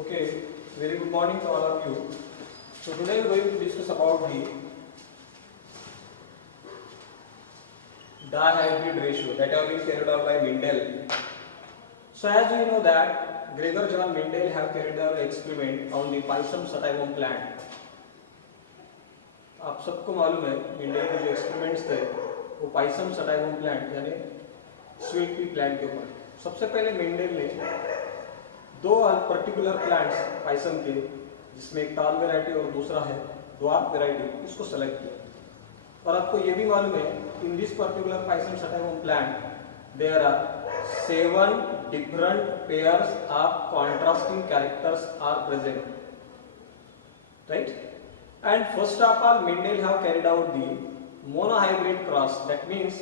Okay, very good morning to all of you. So today we are going to discuss about the dihybrid ratio that have been carried out by Mendel. So as we know that Gregor John Mendel have carried out an experiment on the Pisum sativum plant. आप सबको मालूम है Mendel के जो experiments थे वो Pisum sativum plant यानी sweet pea plant के ऊपर। सबसे पहले मेंडल ने दो पर्टिकुलर प्लांट्स पाइसम के, जिसमें एक ताल वैरायटी और दूसरा है ड्वार्फ वैरायटी, इसको सेलेक्ट किया। और आपको ये भी मालूम है in this particular pisum sativum plant there are 7 different pairs of contrasting characters are present, right? And first of all, Mendel have carried out the monohybrid cross. That means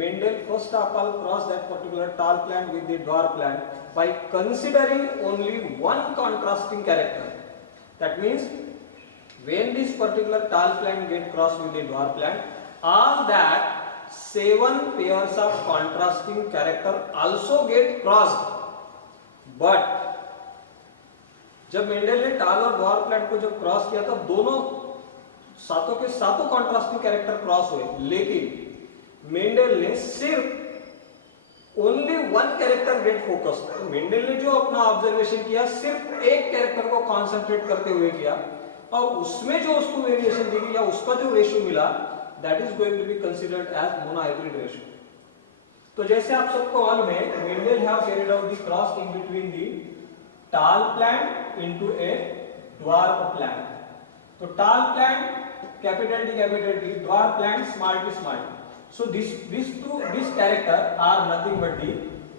Mendel first of all crossed that particular tall plant with the dwarf plant by considering only one contrasting character. That means when this particular tall plant get crossed with the dwarf plant, all that 7 pairs of contrasting character also get crossed. But जब Mendel ने टाल और dwarf plant को जब cross किया तब दोनों सातों के सातों कॉन्ट्रास्टिंग कैरेक्टर क्रॉस हुए, लेकिन मेंडल ने सिर्फ only one character get focus. तो मेंडल ने जो अपना ऑब्जर्वेशन किया सिर्फ एक कैरेक्टर को कॉन्सेंट्रेट करते हुए किया और उसमें जो उसको वेरिएशन दी गई या उसका जो रेशियो मिला that is going to be considered as monohybrid ratio. तो जैसे आप सबको मालूम है Mendel have carried out the cross in between the tall plant into a dwarf plant. So tall plant capital T, dwarf plant small t. So this character are nothing but the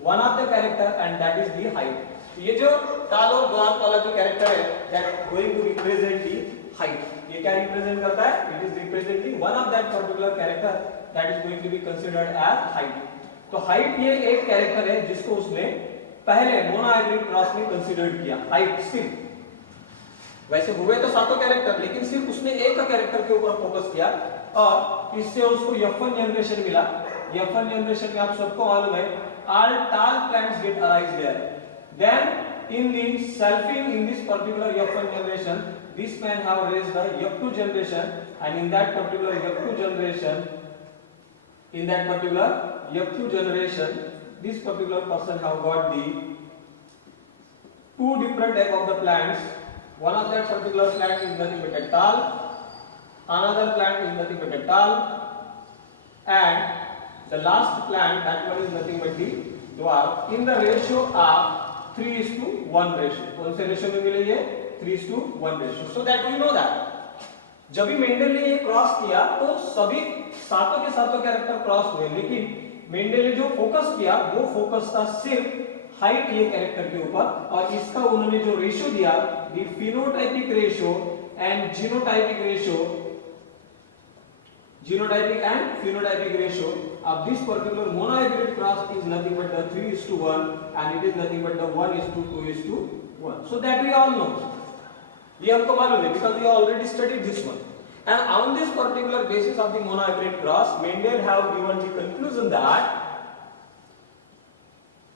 one of the character and that is the height. ये जो tall और dwarf वाला जो character है that going to represent the height. ये क्या represent करता है? It is representing one of that particular character that is going to be considered as height. तो height ये एक character है जिसको उसने पहले मोनोहाइब्रिड क्रॉस में कंसीडर्ड किया। हाइट सिर्फ, वैसे हुए तो सातों कैरेक्टर लेकिन सिर्फ उसने एक का कैरेक्टर के ऊपर फोकस किया और इससे उसको F1 जनरेशन मिला। F1 जनरेशन में आप सबको मालूम है all tall plants get arise there. Then in the selfing in this particular F1 generation, this man have raised the F2 generation and in that particular F2 generation this particular person have got the two different type of the plants. One of that particular plant is nothing but a tall, another plant is nothing but a tall, and the last plant that one is nothing but the dwarf in the ratio of 3:1 ratio. कौन से ratio में मिले ये? 3:1 ratio. So that we know that जब भी Mendel ने ये cross किया तो सभी सातों के सातों कैरेक्टर क्रॉस हुए, लेकिन मेंडल ने जो फोकस किया वो फोकस था सिर्फ हाइट ये कैरेक्टर के ऊपर और इसका उन्होंने जो रेशियो दिया the phenotypic ratio and genotypic and phenotypic ratio of this particular monohybrid cross is nothing but the 3:1 and it is nothing but the 1:2:1. So that we all know, ये हमको मालूम है because we already studied this one. And on this particular basis of the monohybrid cross, Mendel have given the conclusion that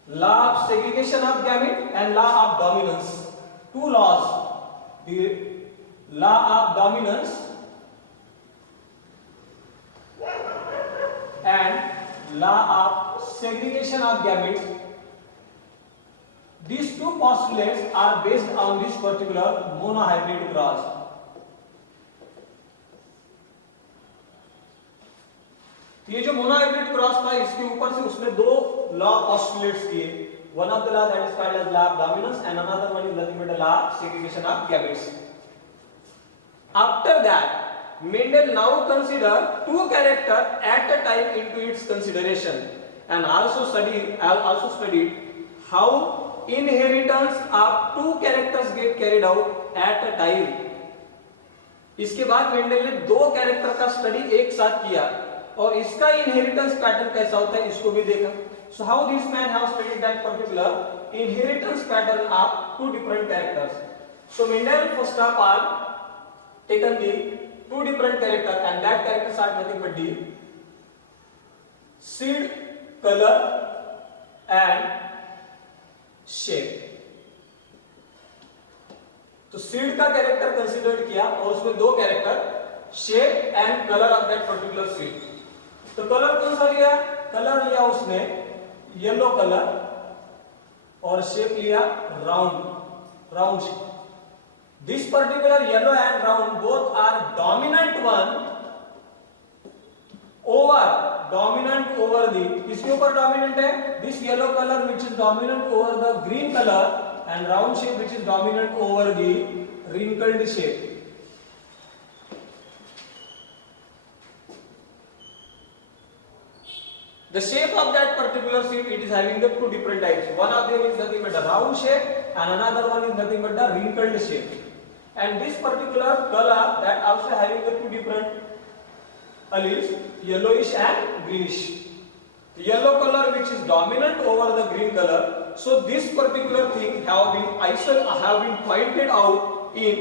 law of segregation of gamete and law of dominance, two laws, the law of dominance and law of segregation of gametes, these two postulates are based on this particular monohybrid cross. ये जो monohybrid cross था इसके ऊपर से उसने दो law postulates दिए। One of the law that is called as law of dominance and another one is nothing but the law of segregation of gametes. After that Mendel now consider two character at a time into its consideration and also studied how inheritance of two characters get carried out at a time. इसके बाद Mendel ने दो character का study एक साथ किया और इसका इनहेरिटेंस पैटर्न कैसा होता है इसको भी देखा। So how this man have studied that particular inheritance pattern of two different characters. So Mendel first of all taken the two different character and that characters are nothing but the seed, colour and shape. तो seed का character consider किया और उसमें दो character, shape and colour of that particular seed. तो colour कौन सा लिया? कलर लिया उसने येलो कलर और शेप लिया round shape. This particular yellow and round both are dominant one over the, किसके ऊपर डोमिनेंट है? This yellow colour which is dominant over the green colour and round shape which is dominant over the wrinkled shape. The shape of that particular seed, it is having the two different types. One of them is nothing but a round shape and another one is nothing but a wrinkled shape. And this particular color that also having the two different alleles, yellowish and greenish. The yellow color which is dominant over the green color. So this particular thing have been pointed out in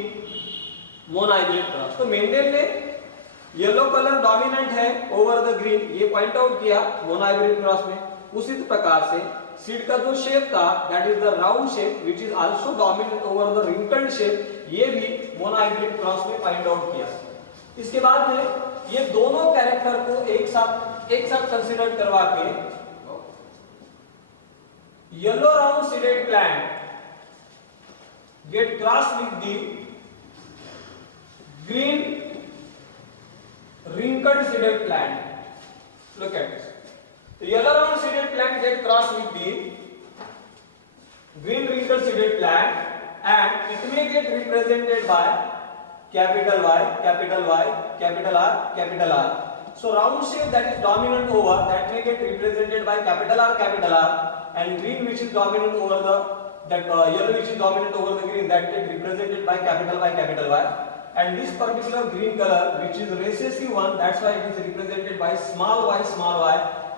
monohybrid cross. तो Mendel ने yellow colour dominant है over the green, ये point out किया monohybrid cross में। उसी प्रकार से seed का जो शेप था that is the round shape which is also dominant over the wrinkled shape, ये भी मोनोहाइब्रिड क्रॉस में पॉइंट आउट किया। इसके बाद में ये दोनों कैरेक्टर को एक साथ कंसीडर करवा के yellow round seeded plant get crossed with the green wrinkled seeded plant. Look at this. The yellow round seeded plant get crossed with the green wrinkled seeded plant and it may get represented by capital Y, capital Y, capital R, capital R. So round shape that is dominant over that may get represented by capital R, and green which is dominant over the yellow which is dominant over the green that get represented by capital Y, and this particular green color which is recessive one, that's why it is represented by small y,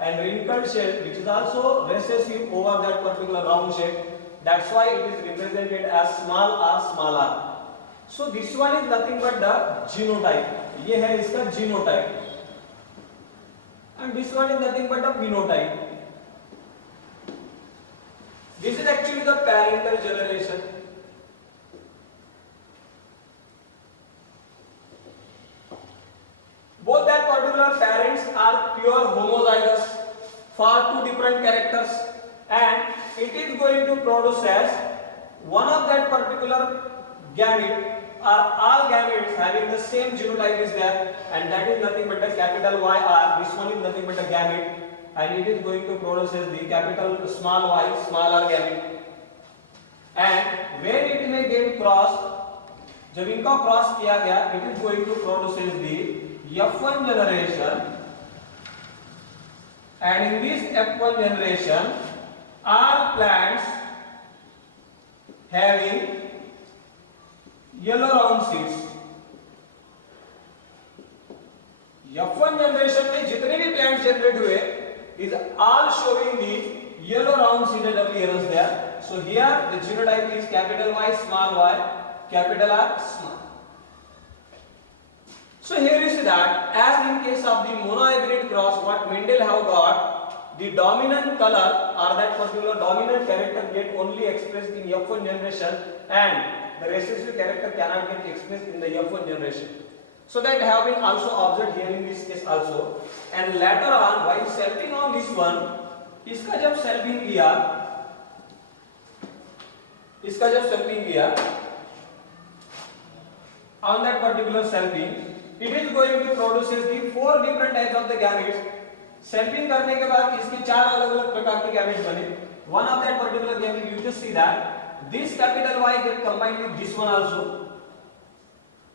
and wrinkled shape which is also recessive over that particular round shape, that's why it is represented as small r. So this one is nothing but the genotype, ये है इसका genotype, and this one is nothing but the phenotype. This is actually the parental generation. Both that particular parents are pure homozygous for two different characters, and it is going to produce as one of that particular gamete or all gametes having the same genotype is there, and that is nothing but a capital YR. This one is nothing but a gamete, and it is going to produce as the capital small y, small r gamete. And when it may get crossed, जब इनका cross किया गया, it is going to produce as the F1 generation, and in this F1 generation, all plants having yellow round seeds. F1 generation में जितने भी plants generate हुए is all showing the yellow round seeded appearance there. So here the genotype is capital Y, small y, capital R, small. So here you see that as in case of the monohybrid cross, what Mendel have got, the dominant color or that particular dominant character get only expressed in F1 generation, and the recessive character cannot get expressed in the F1 generation. So that have been also observed here in this case also. And later on, while selfing on this one, इसका जब selfing किया, on that particular selfing, it is going to produce the four different types of the gametes. Selfing करने के बाद इसके चार अलग-अलग प्रकार के gametes बने. One of that particular gamete, you just see that this capital Y get combined with this one also.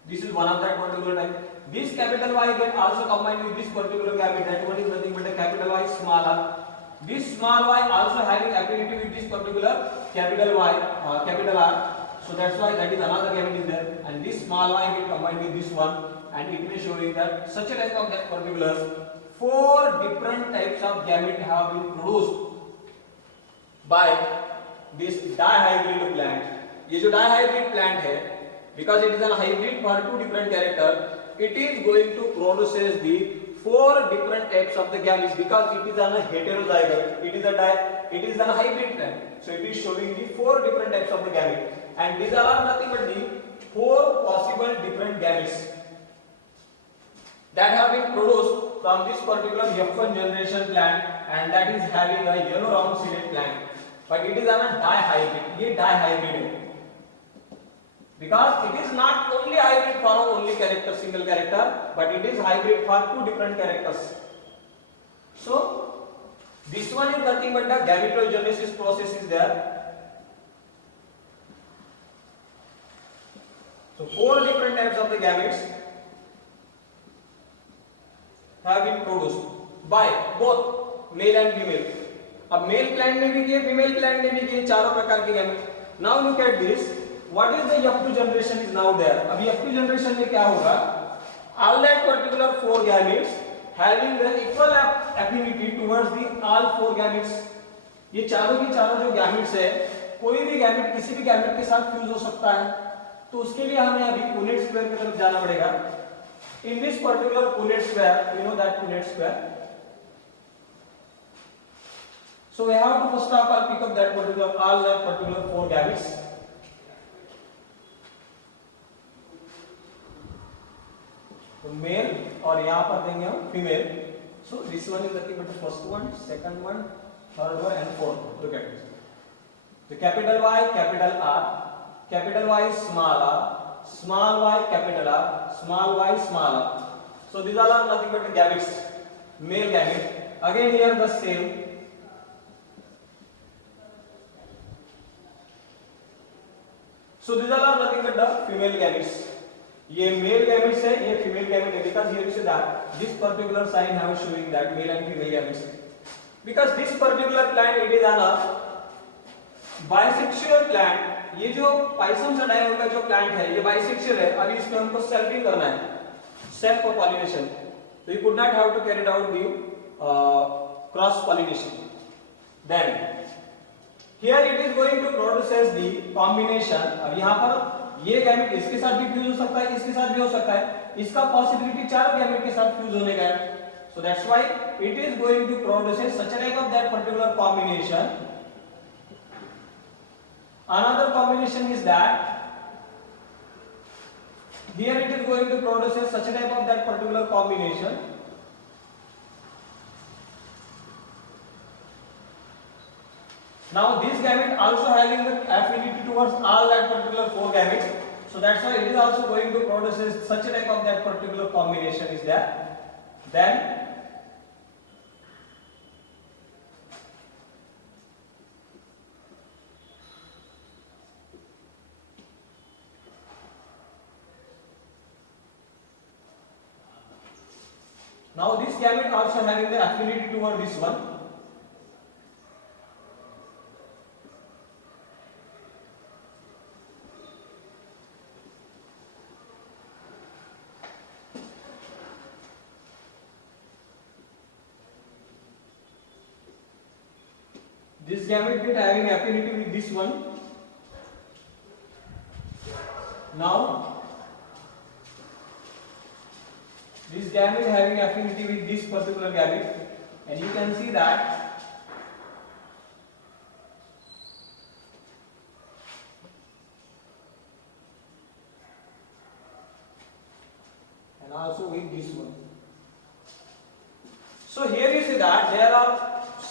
This is one of that particular type. This capital Y get also combined with this particular gamete. That one is nothing but a capital Y, small r. This small y also having affinity with this particular capital Y, capital R. So that's why that is another gamete is there. And this small y get combined with this one, and it may show you that such a type of that particular four different types of gamete have been produced by this dihybrid plant. ये जो dihybrid plant है, because it is a hybrid for two different character, it is going to produce the four different types of the gametes because it is a heterozygote. It is a hybrid plant. So it is showing the four different types of the gamete, and these are nothing but the 4 possible different gametes that have been produced from this particular F1 generation plant, and that is having a yellow round seeded plant, but it is on a dihybrid. ये dihybrid है because it is not only hybrid for only character, single character, but it is hybrid for 2 different characters. So this one is nothing but the gametogenesis process is there. So 4 different types of the gametes have been produced by both male and female. अब male plant ने भी किए, female plant ने भी किए, चारों प्रकार के gamete. Now look at this, what is the F2 generation is now there. अब F2 जनरेशन में क्या होगा, all that particular 4 gametes having the equal affinity towards the all 4 gametes. ये चारों की चारों जो गैमेट्स है, कोई भी गैमेट किसी भी गैमेट के साथ फ्यूज हो सकता है, तो उसके लिए हमें अभी पुनेट स्क्वायर की तरफ जाना पड़ेगा. In this particular Punnett square, we know that Punnett square. So we have to first of all pick up that particular all that particular 4 gametes. तो मेल और यहाँ पर देंगे हम female. So this one is nothing but the first one, second one, third one, and fourth. Look at this. So capital Y, capital R, capital Y, small r. Small y, capital R, small y, small r. So these all are nothing but the gametes, male gamete. Again here the same. So these all are nothing but the female gametes. ये male gametes है, ये female gamete है, because here you see that this particular sign have showing that male and female gametes. Because this particular plant it is an bisexual plant. ये जो Pisum सडाइम का जो plant है ये बाइसेक्सुअल है. अभी इसमें हमको सेल्फिंग करना है, सेल्फ पॉलिनेशन. तो you could not have to carry out the cross pollination. Then here it is going to produce the combination. अब यहाँ पर ये गैमेट इसके साथ भी फ्यूज हो सकता है, इसके साथ भी हो सकता है. इसका पॉसिबिलिटी चारों गैमेट के साथ फ्यूज होने का है. So that's why it is going to produce such type of that particular combination. Another combination is that here it is going to produce such a type of that particular combination. Now this gamete also having the affinity towards all that particular 4 gametes. So that's why it is also going to produce such a type of that particular combination is there. Then now this gamete also having the affinity toward this one. This gamete bit having affinity with this one. Now this gamete having affinity with this particular gamete, and you can see that and also with this one. So here you see that there are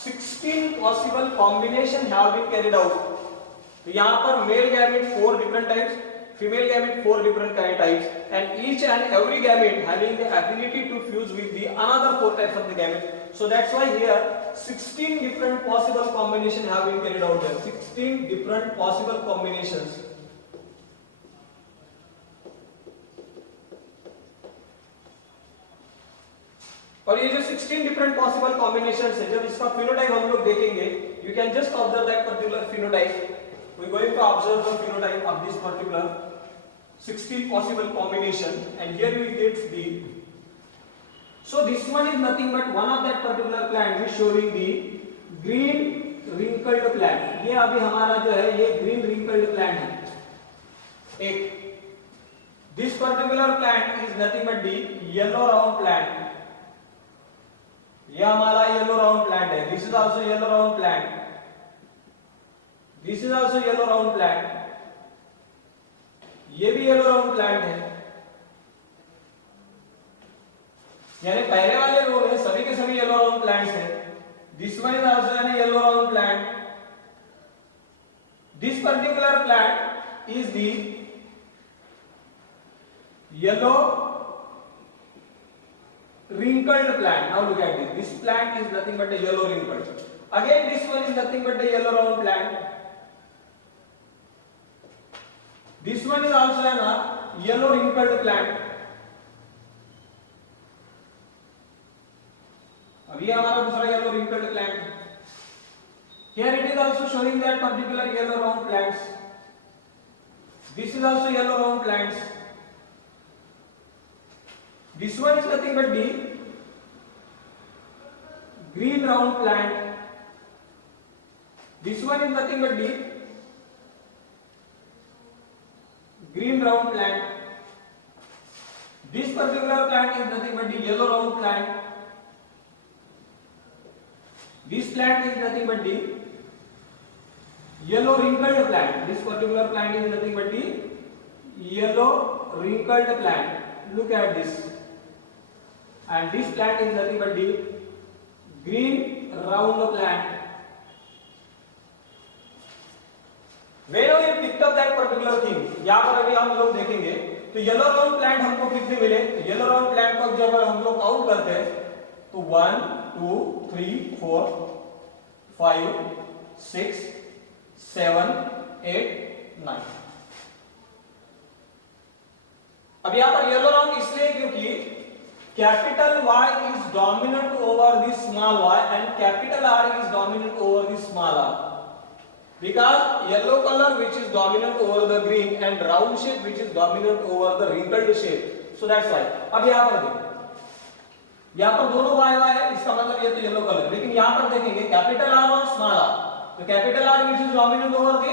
16 possible combination have been carried out. तो यहाँ पर male gamete 4 different types, female gamete 4 different types, and each and every gamete having the affinity to fuse with the another 4 types of the gamete. So that's why here 16 different possible combination have been carried out there. 16 different possible combinations. और ये जो 16 different possible combinations है, जब इसका phenotype हम लोग देखेंगे, you can just observe that particular phenotype. We going to observe the phenotype of this particular 16 possible combination, and here we get the. So this one is nothing but one of that particular plant is showing the green wrinkled plant. ये अभी हमारा जो है ये green wrinkled plant है. एक this particular plant is nothing but the yellow round plant. ये हमारा येलो राउंड प्लांट है. This is also yellow round plant. This is also yellow round plant. ये भी येलो राउंड प्लांट है, यानी पहले वाले रो में सभी के सभी येलो राउंड प्लांट्स है. This one is also an yellow round plant. This particular plant is the yellow wrinkled plant. Now look at this. This plant is nothing but a yellow wrinkled. Again, this one is nothing but a yellow round plant. This one is also a yellow wrinkled plant. अभी हमारा दूसरा yellow wrinkled plant. Here it is also showing that particular yellow round plants. This is also yellow round plants. This one is nothing but the green round plant. This one is nothing but the green round plant. This particular plant is nothing but the yellow round plant. This plant is nothing but the yellow wrinkled plant. This particular plant is nothing but the yellow wrinkled plant. Look at this. And this plant is nothing but the green round plant. Whenever we picked up that particular thing, यहाँ पर अभी हम लोग देखेंगे तो yellow round plant हमको कितने मिले. येलो राउंड प्लांट को जब हम लोग काउंट करते हैं तो 1 2 3 4 5 6 7 8 9. अब यहाँ पर येलो राउंड इसलिए क्योंकि capital Y is dominant over the small y and capital R is dominant over the small r. Because yellow color which is dominant over the green and round shape which is dominant over the wrinkled shape. So that's why. अब यहाँ पर देखो, यहाँ पर दोनों y y है, इसका मतलब ये तो येलो कलर. लेकिन यहाँ पर देखेंगे कैपिटल R और स्मॉल r. तो capital R which is dominant over the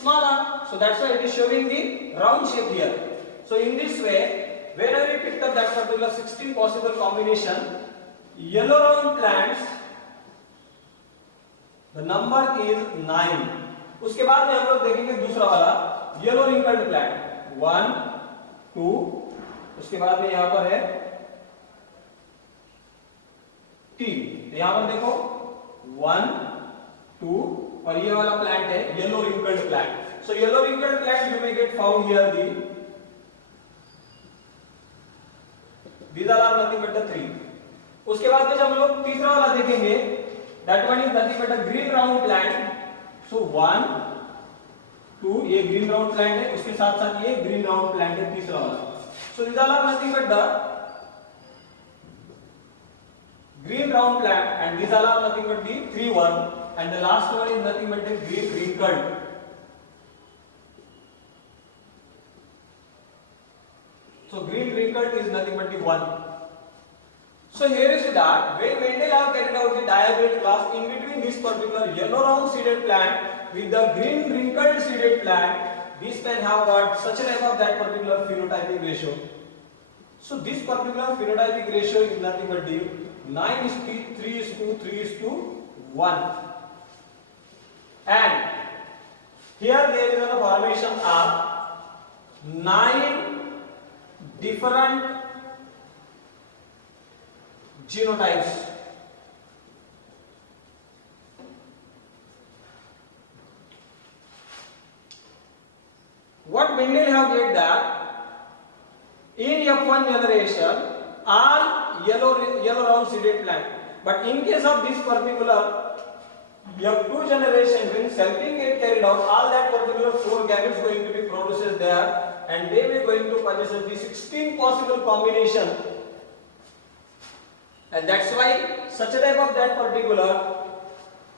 small r. So that's why it is showing the round shape here. So in this way, whenever we picked up that particular 16 possible combination yellow round plants, the number is 9. उसके बाद में हम लोग देखेंगे दूसरा वाला yellow wrinkled plant 1 2. उसके बाद में यहां पर है 3. यहां पर देखो 1 2 और ये वाला प्लांट है yellow wrinkled plant. So yellow wrinkled plant you may get found here the these are nothing but the 3. उसके बाद में जब हम लोग तीसरा वाला देखेंगे that one is nothing but a green round plant. So 1 2 ये green round plant है, उसके साथ साथ ये green round plant है तीसरा वाला. So these are nothing but the green round plant and these are nothing but the 3 1 and the last one is nothing but the green wrinkled. So green wrinkled is nothing but the 1. So here is that when Mendel have carried out the dihybrid class in between this particular yellow round seeded plant with the green wrinkled seeded plant, this can have got such a type of that particular phenotypic ratio. So this particular phenotypic ratio is nothing but the 9:3:1. And here there is a formation of 9 different genotypes. What Mendel have did that in F1 generation all yellow round seeded plant, but in case of this particular F2 generation when selfing get carried out, all that particular 4 gametes going to be produced there and they were going to possess the 16 possible combination. And that's why such a type of that particular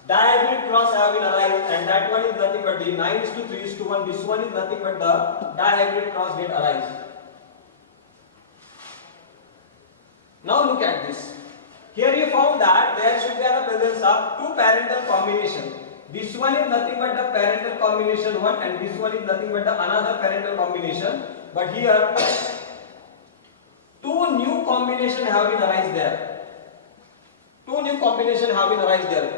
dihybrid cross have been arrived and that one is nothing but the 9:3:1. This one is nothing but the dihybrid cross get arise. Now look at this. Here you found that there should be a presence of 2 parental combination. This one is nothing but the parental combination 1 and this one is nothing but the another parental combination. But here 2 new combination have been arise there. 2 new combination have been arise there.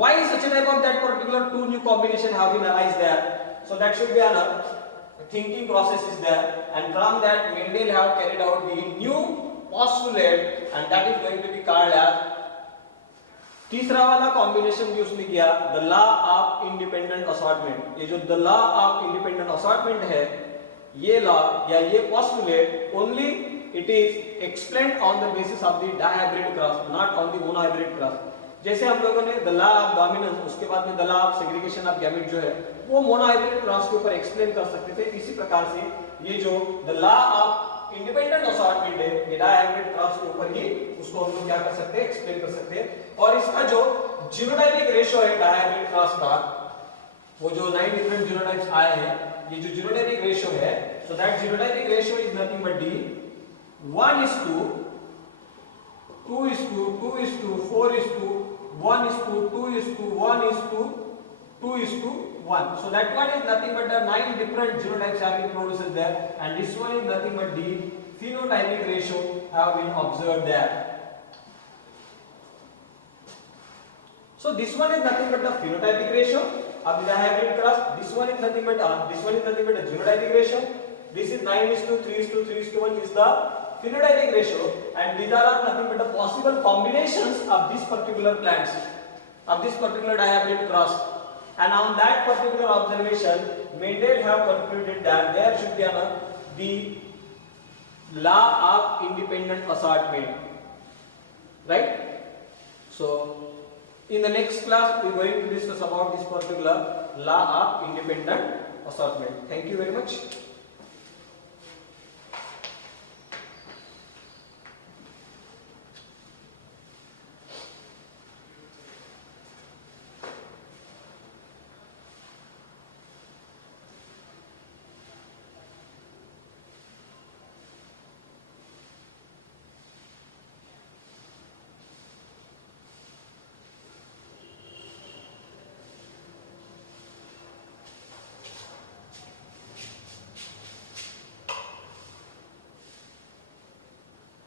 why such a type of that particular two new combination have been arise there. So that should be a thinking process is there, and from that Mendel have carried out the new postulate, and that is going to be called as तीसरा वाला combination भी उसने किया the law of independent assortment. ये जो the law of independent assortment है, ये law या ये postulate only it is explained on the basis of the dihybrid cross, not on the monohybrid cross. जैसे हम लोगों ने द लॉ ऑफ डोमिनेंस, उसके बाद में the law of segregation of gamete जो है वो मोनोहाइब्रिड क्रॉस के ऊपर एक्सप्लेन कर सकते थे, इसी प्रकार से ये जो the law of independent assortment है ये डायहाइब्रिड क्रॉस के ऊपर ही उसको हम लोग क्या कर सकते हैं, एक्सप्लेन कर सकते हैं। और इसका जो जीनोटाइपिक रेशियो है डायहाइब्रिड क्रॉस का, वो जो 9 डिफरेंट जीनोटाइप्स आए हैं, ये जो जीनोटाइपिक रेशियो है, so that genotypic ratio is nothing but D 1:2, 2:2, 4:1:2, 2:1:1. So that one is nothing but the 9 different genotypes have been produced there, and this one is nothing but the phenotypic ratio have been observed there. So this one is nothing but the phenotypic ratio of the hybrid cross. This one is nothing but the genotypic ratio. This is 9:2, 3:2, 3:1 is the phenotypic ratio, and these are nothing but the possible combinations of these particular plants, of this particular dihybrid cross. And on that particular observation, Mendel have concluded that there should be the law of independent assortment, right? So in the next class we are going to discuss about this particular law of independent assortment. Thank you very much.